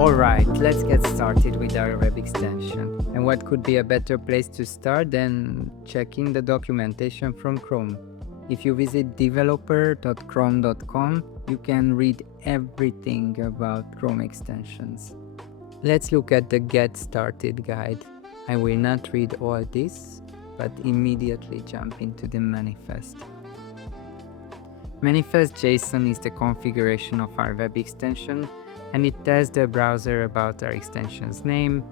Alright, let's get started with our web extension. And what could be a better place to start than checking the documentation from Chrome? If you visit developer.chrome.com, you can read everything about Chrome extensions. Let's look at the Get Started guide. I will not read all this, but immediately jump into the manifest. Manifest.json is the configuration of our web extension, and it tells the browser about our extension's name,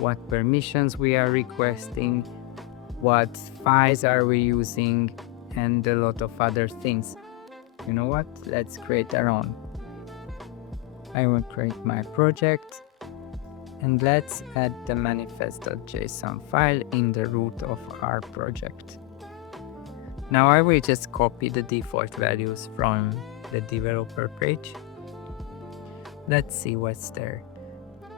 what permissions we are requesting, what files are we using, and a lot of other things. You know what? Let's create our own. I will create my project, and let's add the manifest.json file in the root of our project. Now I will just copy the default values from the developer page. Let's see what's there.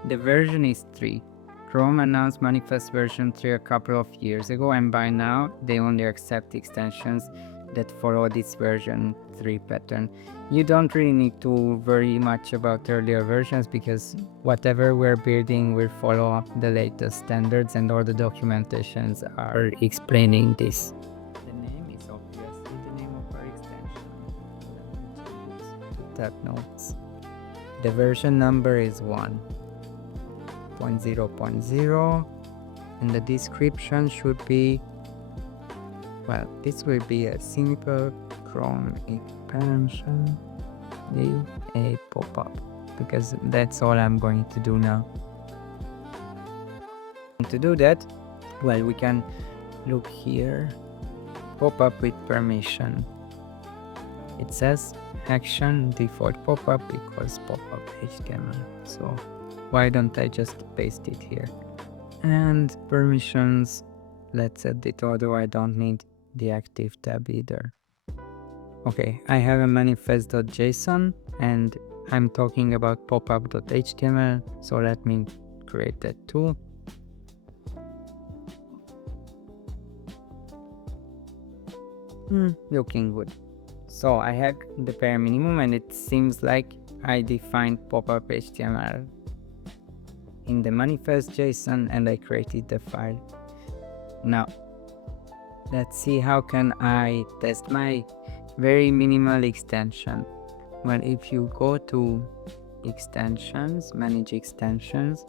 The version is 3. Chrome announced manifest version 3 a couple of years ago, and by now they only accept extensions that follow this version 3 pattern. You don't really need to worry much about earlier versions because whatever we're building will follow the latest standards, and all the documentations are explaining this. The name is obviously the name of our extension. Tab notes. The version number is 1.0.0, and the description should be, well, this will be a simple Chrome expansion with a pop-up, because that's all I'm going to do now. And to do that, well, we can look here, pop-up with permission. It says action default pop-up equals popup.html. So why don't I just paste it here? And permissions, let's add it, although I don't need the active tab either. Okay, I have a manifest.json and I'm talking about popup.html, so let me create that too. Looking good. So I have the bare minimum, and it seems like I defined popup.html in the manifest.json and I created the file. Now let's see how can I test my very minimal extension. Well, if you go to extensions, manage extensions,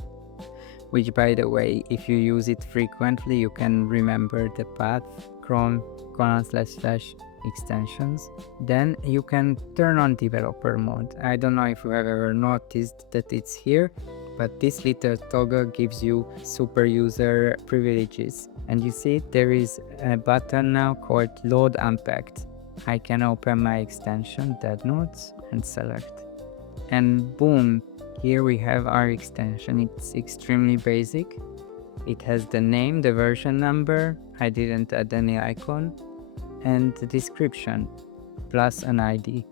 which by the way, if you use it frequently, you can remember the path chrome://extensions. Then you can turn on developer mode. I don't know if you have ever noticed that it's here, but this little toggle gives you super user privileges. And you see there is a button now called load unpacked. I can open my extension, tab notes, and select. And boom, here we have our extension. It's extremely basic. It has the name, the version number, I didn't add any icon, and the description, plus an ID.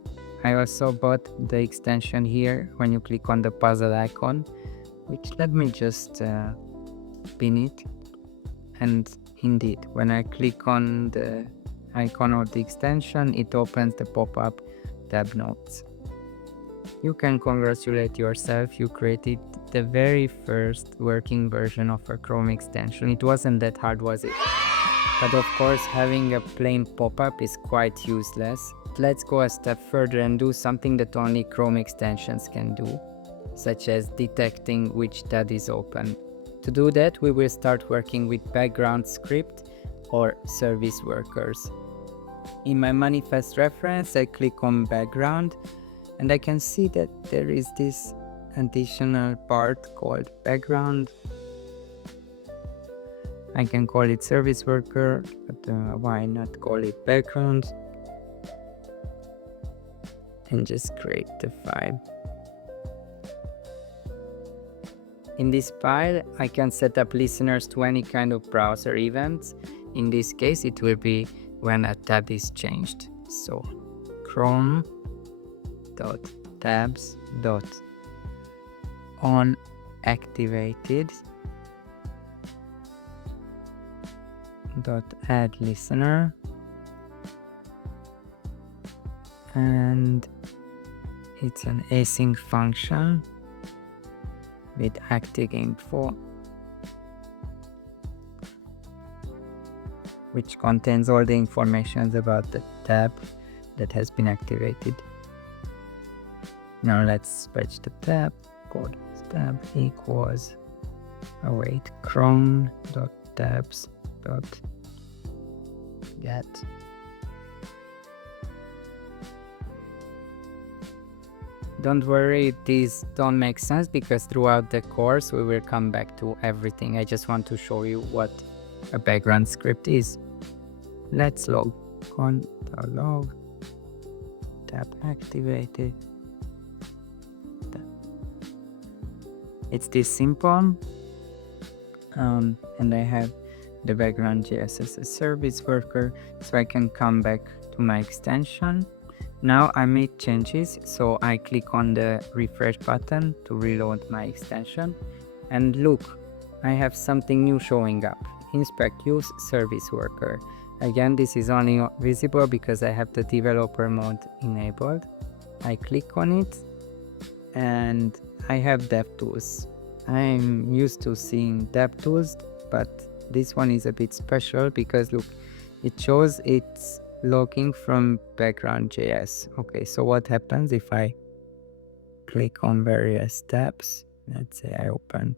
I also bought the extension here when you click on the puzzle icon, which let me just pin it. And indeed, when I click on the icon of the extension, it opens the pop-up tab notes. You can congratulate yourself, you created the very first working version of a Chrome extension. It wasn't that hard, was it? But of course, having a plain pop-up is quite useless. Let's go a step further and do something that only Chrome extensions can do, such as detecting which tab is open. To do that, we will start working with background script or service workers. In my manifest reference, I click on background, and I can see that there is this additional part called background. I can call it service worker, but why not call it background? And just create the file. In this file, I can set up listeners to any kind of browser events. In this case, it will be when a tab is changed. So chrome.tabs.onActivated .add listener, and it's an async function, with active info, which contains all the information about the tab that has been activated. Now let's fetch the tab. Code tab equals chrome.tabs.get. Don't worry, these don't make sense because throughout the course we will come back to everything. I just want to show you what a background script is. Let's log log tab activated. It's this simple, and I have the background JS as a service worker, so I can come back to my extension. Now I made changes, so I click on the refresh button to reload my extension, and look, I have something new showing up. Inspect use service worker. Again, this is only visible because I have the developer mode enabled. I click on it and I have DevTools. I'm used to seeing DevTools, but this one is a bit special because look, it shows it's logging from background.js. Okay, so what happens if I click on various tabs? Let's say I open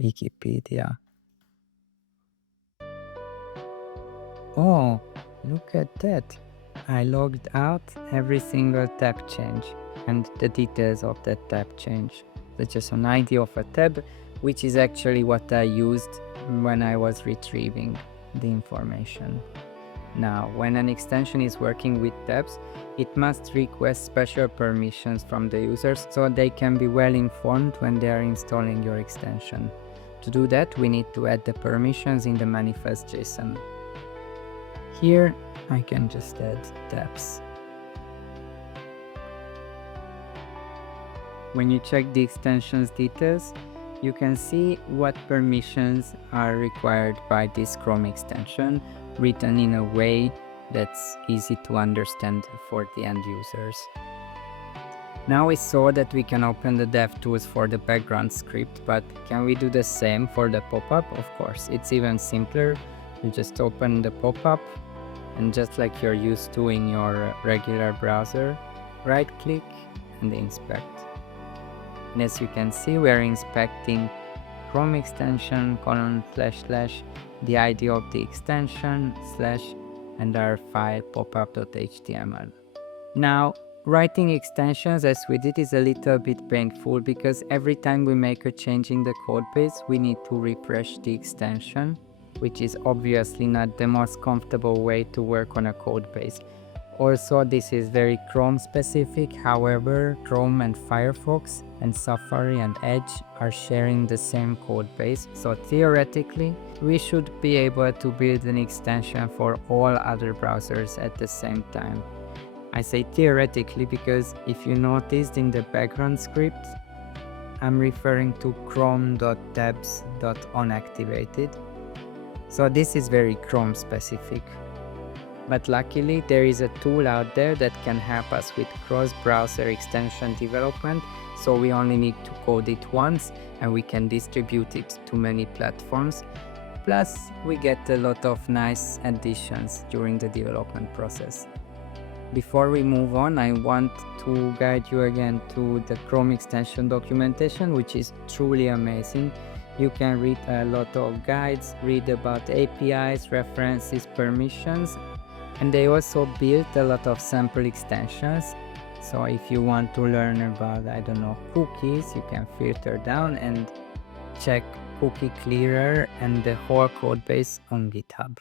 Wikipedia. Oh, look at that. I logged out every single tab change and the details of that tab change, such as an ID of a tab, which is actually what I used when I was retrieving the information. Now, when an extension is working with tabs, it must request special permissions from the users so they can be well informed when they are installing your extension. To do that, we need to add the permissions in the manifest.json. Here, I can just add tabs. When you check the extension's details, you can see what permissions are required by this Chrome extension, written in a way that's easy to understand for the end users. Now we saw that we can open the DevTools for the background script, but can we do the same for the pop-up? Of course, it's even simpler. You just open the pop-up and just like you're used to in your regular browser, right-click and inspect. And as you can see, we're inspecting Chrome extension, // the ID of the extension, / and our file popup.html. Now, writing extensions as we did is a little bit painful because every time we make a change in the code base, we need to refresh the extension, which is obviously not the most comfortable way to work on a code base. Also, this is very Chrome specific. However, Chrome and Firefox and Safari and Edge are sharing the same code base, so theoretically we should be able to build an extension for all other browsers at the same time. I say theoretically because if you noticed in the background script, I'm referring to chrome.tabs.onActivated. So this is very Chrome specific. But luckily there is a tool out there that can help us with cross-browser extension development, so we only need to code it once and we can distribute it to many platforms. Plus we get a lot of nice additions during the development process. Before we move on, I want to guide you again to the Chrome extension documentation, which is truly amazing. You can read a lot of guides, read about APIs, references, permissions, and they also built a lot of sample extensions. So if you want to learn about, I don't know, cookies, you can filter down and check cookie clearer and the whole code base on GitHub.